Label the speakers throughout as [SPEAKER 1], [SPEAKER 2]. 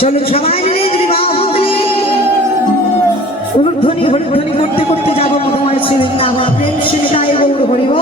[SPEAKER 1] চলুন সবাই মিলে যদি ভক্তি উলুধ্বনি, হরিধ্বনি করতে করতে যাব তোমার শ্রী বৃন্দাবন প্রেম শ্রী গায়ে গৌর হরিব।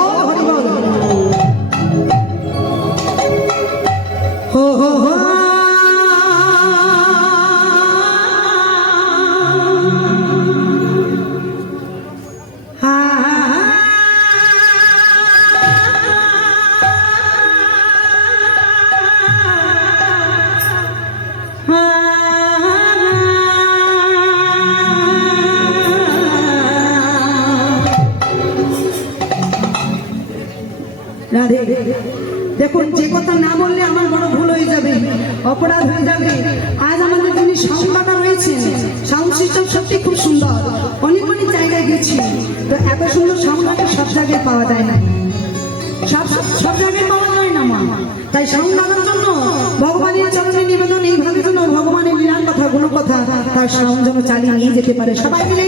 [SPEAKER 1] অপরাধ হয়ে যাবে। আজ আমাদের যিনি সংবাদা রয়েছেন সাউন্ড সিস্টেম সত্যি খুব সুন্দর। অনেক অনেক জায়গায় গেছি। তো এত সুন্দর সাউন্ডটা সব জায়গায় পাওয়া যায় না। সব সব জায়গায় পাওয়া যায় না, মা। তাই সাউন্ডানোর জন্য ভগবানের চরণে নিবেদন এইভাবে যেন ভগবানের লীলার কথা গুণ কথা, তার সাউন্ড যেন চালিয়ে নিয়ে যেতে পারে। সবাই মিলে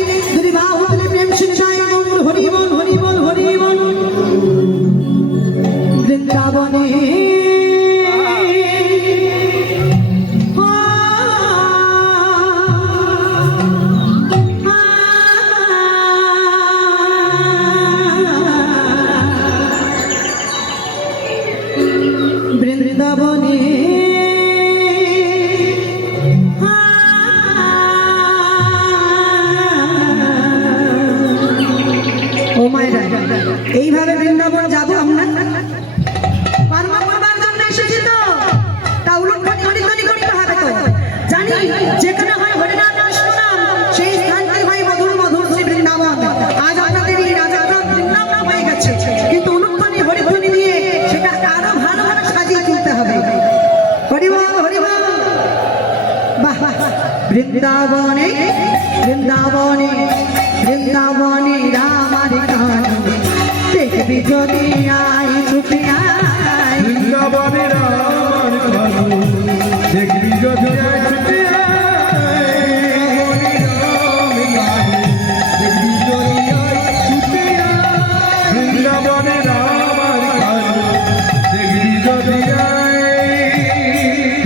[SPEAKER 1] বৃন্দাবন যাব আমরা। কর্ম করবার জন্য এসেছি তো। তা উলুধ্বনি হরিধ্বনি কিন্তু দিয়ে সেটাকে আরও ভালোভাবে সাজিয়ে হবে। হরিবল হরিবল বাহ বাহ বৃন্দাবনে বৃন্দাবনে বৃন্দাবনে রামার গান দেখবি যদি
[SPEAKER 2] আয় ছুটে আয়। বৃন্দাবনে রাম গান, দেখবি যদি আয় ছুটে।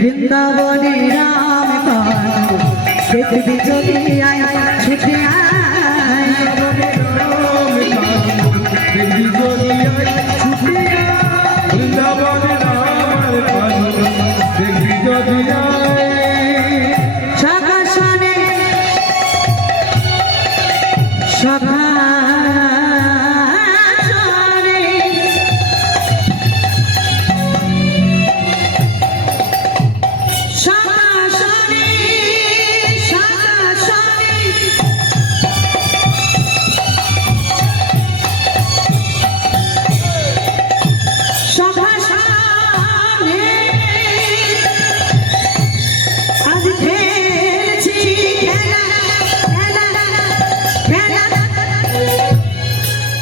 [SPEAKER 2] বৃন্দাবনে
[SPEAKER 1] রাম দেখবি যদি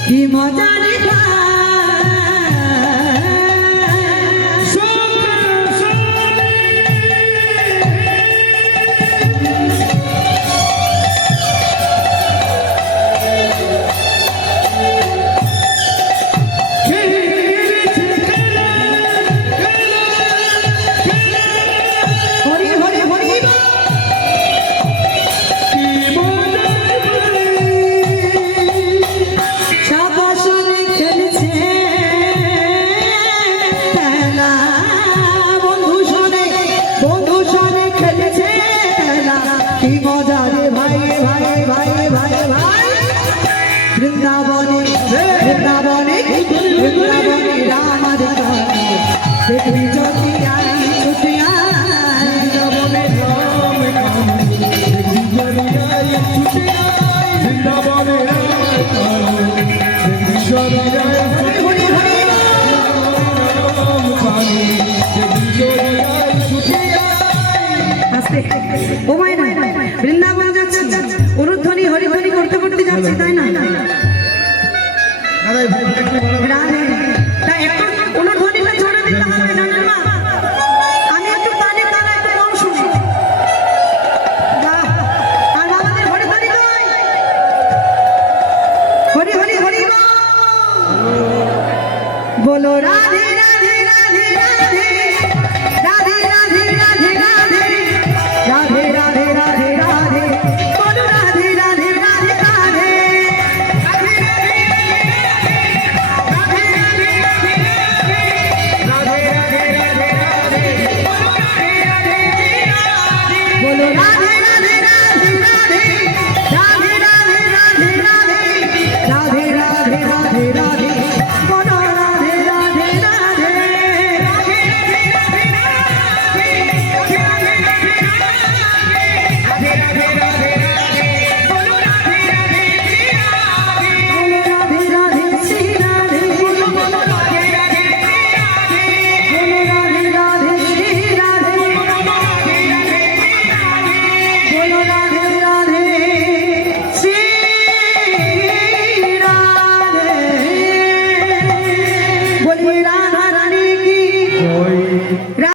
[SPEAKER 1] কি মজা রে বৃন্দাবনে যাচ্ছে অনুধ্বনি করতে করতে যাচ্ছে তাই না রাধে। honorário.